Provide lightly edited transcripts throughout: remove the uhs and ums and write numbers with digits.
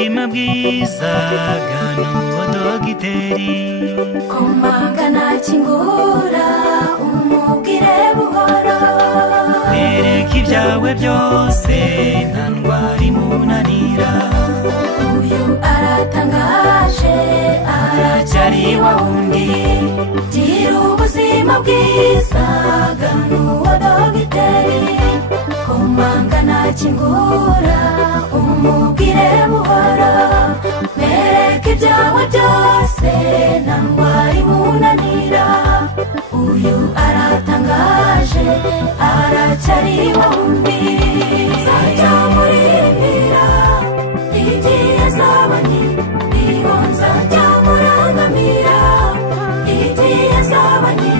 ubuzima bwiza ganuwo dogiteri komangana kingura umubwire buhoro bereka ibyawe byose nta ndwara imunanira uyu aratangaje aracyari wa wundi gira ubuzima bwiza ganuwo dogiteri komangana kingura umubwire buhoro bereka ibyawe byose nta ndwara imunanira uyu aratangaje aracyari wa wundi nzajya muririmbira igihe azabanye niho nzajya murangamira igihe azabanye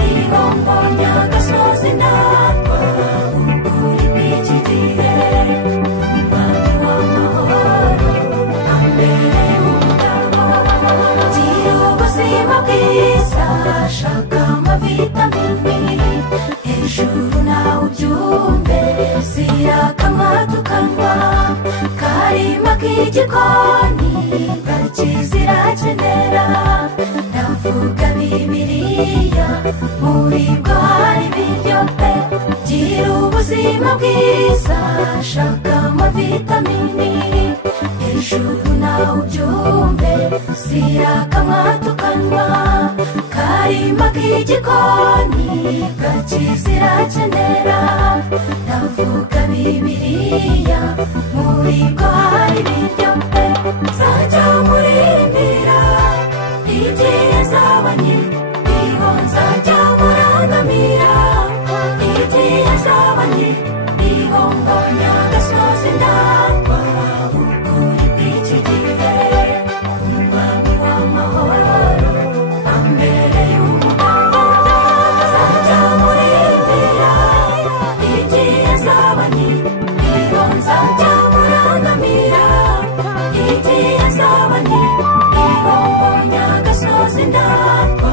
niho mbonye agasozi ndatwa ukuri kw'iki gihe umwami w'amahoro ambereye umugabo gira ubuzima bwiza shaka amavitamini hejuru nawe ubyumve zirakamwa tukanywa karima k'igikoni gakizirakenera ndavuga bibiliya muri bwo hari ibiryo pe gira ubuzima bwiza shaka amavitamini hejuru nawe ubyumve zirakamwa tukanywa karima k'igikoni gakizirakenera ndavuga bibiliya muri bwo hari ibiryo pe nzajya muririmbira igihe azabanye niho nzajya murangamira igihe azabanye niho mbonye agasozi ndatwa ukuri kw'iki gihe umwami w'amahoro ambereye umugabo nzajya muririmbira igihe azabanye niho nzajya murangamira igihe azabanye niho mbonye agasozi ndatwa